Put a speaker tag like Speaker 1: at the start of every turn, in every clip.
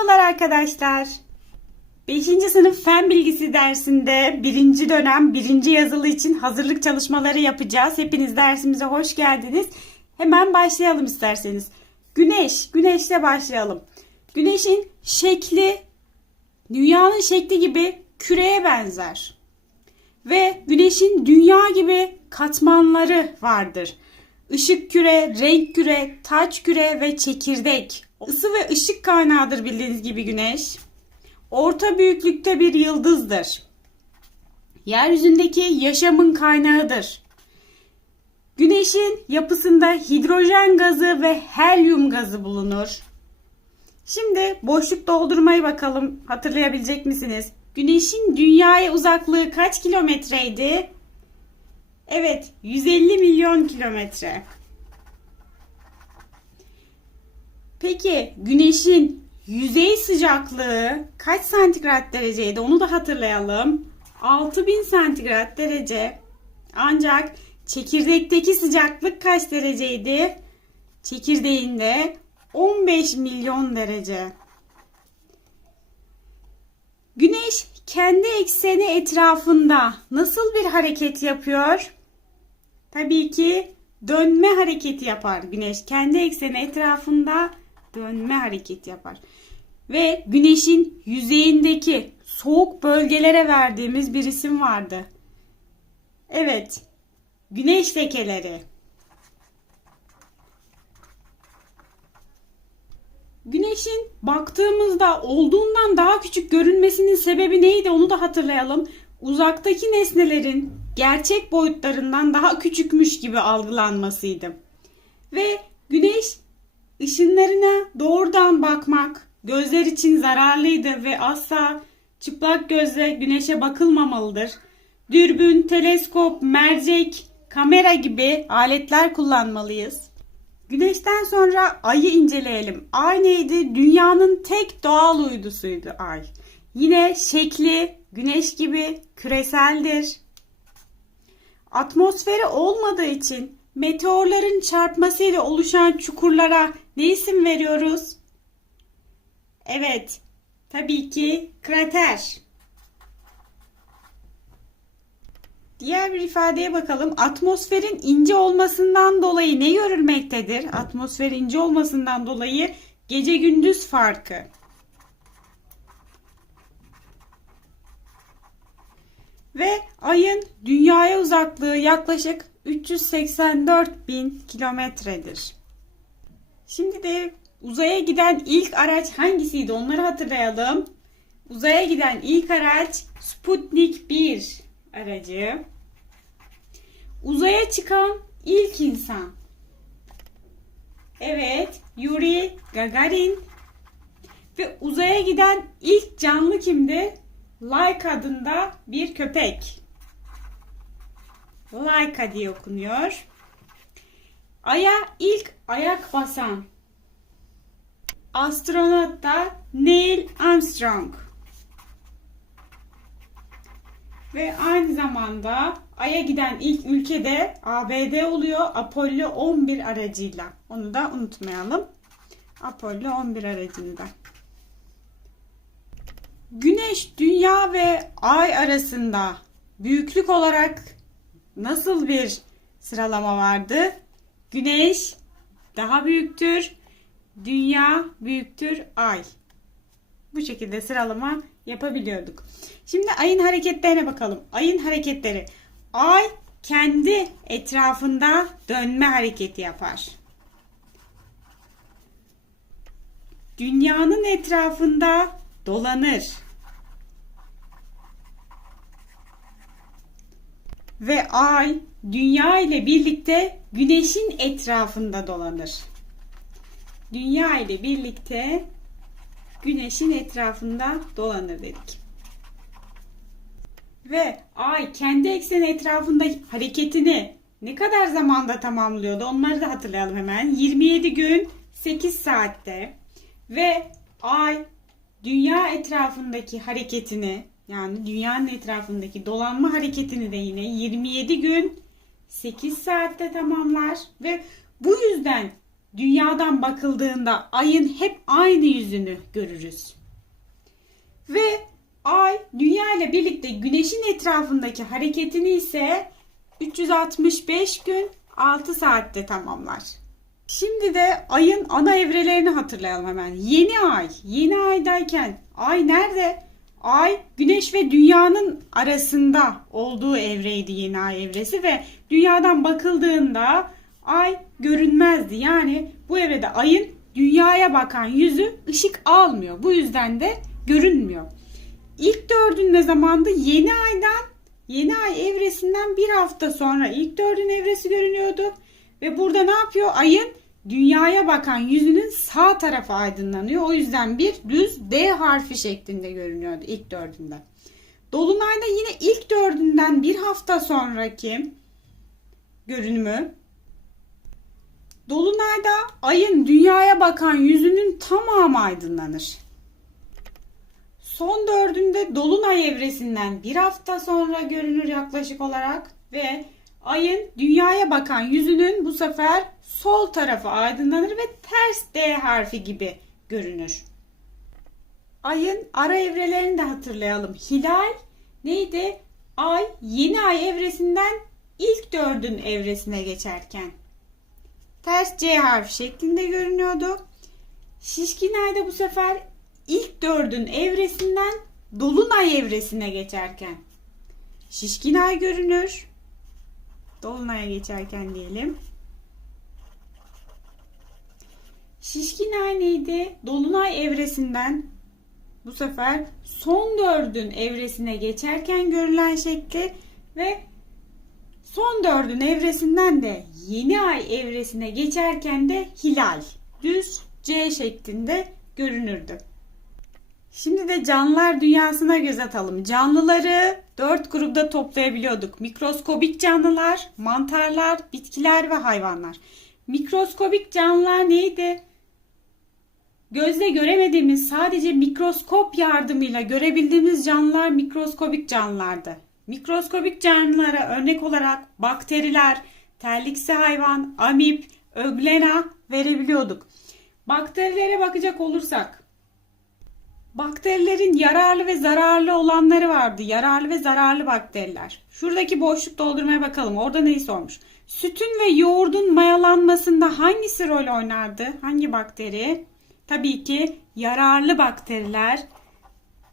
Speaker 1: Merhabalar arkadaşlar. 5. sınıf fen bilgisi dersinde 1. dönem 1. yazılı için hazırlık çalışmaları yapacağız. Hepiniz dersimize hoş geldiniz. Hemen başlayalım isterseniz. Güneş, güneşle başlayalım. Güneşin şekli dünyanın şekli gibi küreye benzer. Ve güneşin dünya gibi katmanları vardır. Işık küre, renk küre, taç küre ve çekirdek. Isı ve ışık kaynağıdır bildiğiniz gibi güneş. Orta büyüklükte bir yıldızdır. Yeryüzündeki yaşamın kaynağıdır. Güneşin yapısında hidrojen gazı ve helyum gazı bulunur. Şimdi boşluk doldurmayı bakalım hatırlayabilecek misiniz? Güneşin dünyaya uzaklığı kaç kilometreydi? Evet, 150 milyon kilometre. Peki güneşin yüzey sıcaklığı kaç santigrat dereceydi? Onu da hatırlayalım. 6000 santigrat derece. Ancak çekirdekteki sıcaklık kaç dereceydi? Çekirdeğinde 15 milyon derece. Güneş kendi ekseni etrafında nasıl bir hareket yapıyor? Tabii ki dönme hareketi yapar Güneş. Kendi ekseni etrafında dönme hareketi yapar. Ve Güneş'in yüzeyindeki soğuk bölgelere verdiğimiz bir isim vardı. Evet, Güneş lekeleri. Güneşin baktığımızda olduğundan daha küçük görünmesinin sebebi neydi onu da hatırlayalım. Uzaktaki nesnelerin gerçek boyutlarından daha küçükmüş gibi algılanmasıydı. Ve güneş ışınlarına doğrudan bakmak gözler için zararlıydı ve asla çıplak gözle güneşe bakılmamalıdır. Dürbün, teleskop, mercek, kamera gibi aletler kullanmalıyız. Güneşten sonra ayı inceleyelim. Ay neydi? Dünyanın tek doğal uydusuydu ay. Yine şekli güneş gibi küreseldir. Atmosferi olmadığı için meteorların çarpmasıyla oluşan çukurlara ne isim veriyoruz? Evet, tabii ki krater. Diğer bir ifadeye bakalım. Atmosferin ince olmasından dolayı ne görülmektedir? Atmosfer ince olmasından dolayı gece gündüz farkı. Ve ayın dünyaya uzaklığı yaklaşık 384 bin kilometredir. Şimdi de uzaya giden ilk araç hangisiydi onları hatırlayalım. Uzaya giden ilk araç Sputnik 1 aracı. Uzaya çıkan ilk insan. Evet, Yuri Gagarin. Ve uzaya giden ilk canlı kimdi? Like adında bir köpek. Laika diye okunuyor. Ay'a ilk ayak basan astronot da Neil Armstrong. Ve aynı zamanda Ay'a giden ilk ülke de ABD oluyor Apollo 11 aracıyla. Onu da unutmayalım. Apollo 11 aracında. Güneş, Dünya ve Ay arasında büyüklük olarak nasıl bir sıralama vardı? Güneş daha büyüktür, Dünya büyüktür, Ay. Bu şekilde sıralama yapabiliyorduk. Şimdi ayın hareketlerine bakalım. Ayın hareketleri. Ay kendi etrafında dönme hareketi yapar. Dünyanın etrafında dolanır. Ve ay dünya ile birlikte güneşin etrafında dolanır. Dünya ile birlikte güneşin etrafında dolanır dedik. Ve ay kendi ekseni etrafında hareketini ne kadar zamanda tamamlıyordu? Onları da hatırlayalım hemen. 27 gün 8 saatte ve ay dünya etrafındaki hareketini yani dünyanın etrafındaki dolanma hareketini de yine 27 gün 8 saatte tamamlar ve bu yüzden dünyadan bakıldığında ayın hep aynı yüzünü görürüz. Ve ay dünya ile birlikte güneşin etrafındaki hareketini ise 365 gün 6 saatte tamamlar. Şimdi de ayın ana evrelerini hatırlayalım hemen. Yeni ay, yeni aydayken ay nerede? Ay güneş ve dünyanın arasında olduğu evreydi yeni ay evresi ve dünyadan bakıldığında ay görünmezdi. Yani bu evrede ayın dünyaya bakan yüzü ışık almıyor. Bu yüzden de görünmüyor. İlk dördün ne zamandı? Yeni aydan, yeni ay evresinden bir hafta sonra ilk dördün evresi görünüyordu. Ve burada ne yapıyor? Ayın dünyaya bakan yüzünün sağ tarafı aydınlanıyor. O yüzden bir düz D harfi şeklinde görünüyordu ilk dördünde. Dolunayda yine ilk dördünden bir hafta sonraki görünümü Dolunayda ayın dünyaya bakan yüzünün tamamı aydınlanır. Son dördünde Dolunay evresinden bir hafta sonra görünür yaklaşık olarak ve ayın dünyaya bakan yüzünün bu sefer sol tarafı aydınlanır ve ters D harfi gibi görünür. Ayın ara evrelerini de hatırlayalım. Hilal neydi? Ay yeni ay evresinden ilk dördün evresine geçerken ters C harfi şeklinde görünüyordu. Şişkin ayda bu sefer ilk dördün evresinden dolunay evresine geçerken şişkin ay görünür. Dolunay'a geçerken diyelim. Şişkin ay? Dolunay evresinden bu sefer son dördün evresine geçerken görülen şekli ve son dördün evresinden de yeni ay evresine geçerken de hilal düz C şeklinde görünürdü. Şimdi de canlılar dünyasına göz atalım. Canlıları dört grupta toplayabiliyorduk. Mikroskobik canlılar, mantarlar, bitkiler ve hayvanlar. Mikroskobik canlılar neydi? Gözle göremediğimiz sadece mikroskop yardımıyla görebildiğimiz canlılar mikroskobik canlılardı. Mikroskobik canlılara örnek olarak bakteriler, terliksi hayvan, amip, öglena verebiliyorduk. Bakterilere bakacak olursak Bakterilerin yararlı ve zararlı olanları vardı. Yararlı ve zararlı bakteriler. Şuradaki boşluk doldurmaya bakalım. Orada neyi sormuş? Sütün ve yoğurdun mayalanmasında hangisi rol oynardı? Hangi bakteri? Tabii ki yararlı bakteriler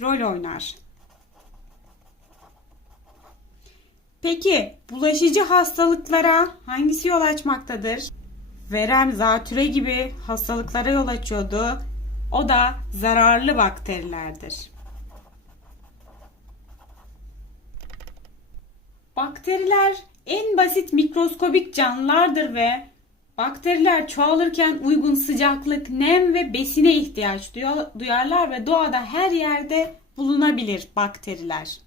Speaker 1: rol oynar. Peki bulaşıcı hastalıklara hangisi yol açmaktadır? Verem, zatüre gibi hastalıklara yol açıyordu. O da zararlı bakterilerdir. Bakteriler en basit mikroskobik canlılardır ve bakteriler çoğalırken uygun sıcaklık, nem ve besine ihtiyaç duyarlar ve doğada her yerde bulunabilir bakteriler.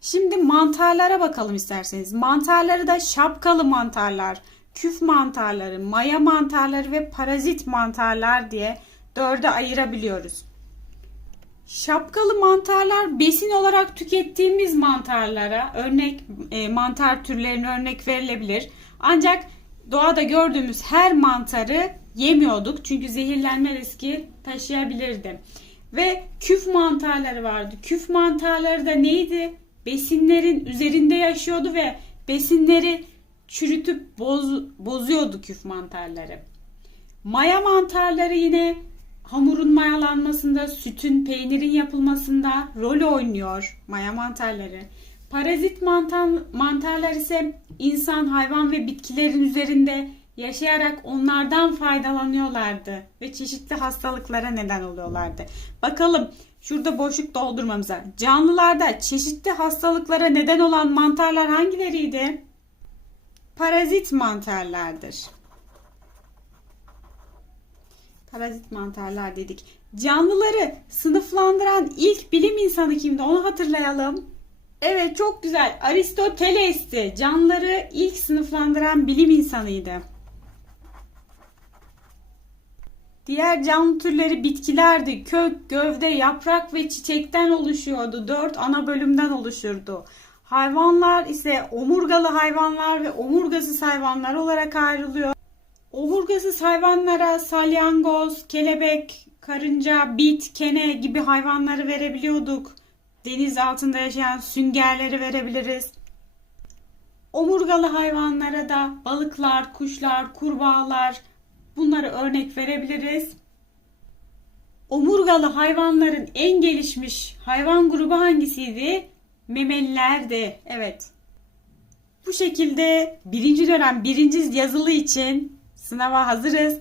Speaker 1: Şimdi mantarlara bakalım isterseniz. Mantarları da şapkalı mantarlar, küf mantarları, maya mantarları ve parazit mantarlar diye dörde ayırabiliyoruz. Şapkalı mantarlar besin olarak tükettiğimiz mantarlara örnek e, mantar türlerine örnek verilebilir. Ancak doğada gördüğümüz her mantarı yemiyorduk çünkü zehirlenme riski taşıyabilirdi. Ve küf mantarları vardı. Küf mantarları da neydi? Besinlerin üzerinde yaşıyordu ve besinleri çürütüp boz, bozuyordu küf mantarları. Maya mantarları yine hamurun mayalanmasında, sütün, peynirin yapılmasında rol oynuyor maya mantarları. Parazit mantar, mantarlar ise insan, hayvan ve bitkilerin üzerinde yaşayarak onlardan faydalanıyorlardı ve çeşitli hastalıklara neden oluyorlardı. Bakalım şurada boşluk doldurmamıza. Canlılarda çeşitli hastalıklara neden olan mantarlar hangileriydi? Parazit mantarlardır. Parazit mantarlar dedik. Canlıları sınıflandıran ilk bilim insanı kimdi? Onu hatırlayalım. Evet çok güzel. Aristoteles'ti. Canlıları ilk sınıflandıran bilim insanıydı. Diğer canlı türleri bitkilerdi. Kök, gövde, yaprak ve çiçekten oluşuyordu. Dört ana bölümden oluşurdu. Hayvanlar ise omurgalı hayvanlar ve omurgasız hayvanlar olarak ayrılıyor. Omurgasız hayvanlara salyangoz, kelebek, karınca, bit, kene gibi hayvanları verebiliyorduk. Deniz altında yaşayan süngerleri verebiliriz. Omurgalı hayvanlara da balıklar, kuşlar, kurbağalar bunları örnek verebiliriz. Omurgalı hayvanların en gelişmiş hayvan grubu hangisiydi? Memelilerdi. Evet. Bu şekilde birinci dönem birinci yazılı için sınava hazırız.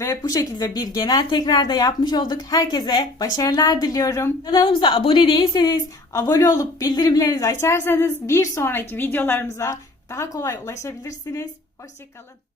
Speaker 1: Ve bu şekilde bir genel tekrar da yapmış olduk. Herkese başarılar diliyorum. Kanalımıza abone değilseniz, abone olup bildirimlerinizi açarsanız bir sonraki videolarımıza daha kolay ulaşabilirsiniz. Hoşçakalın.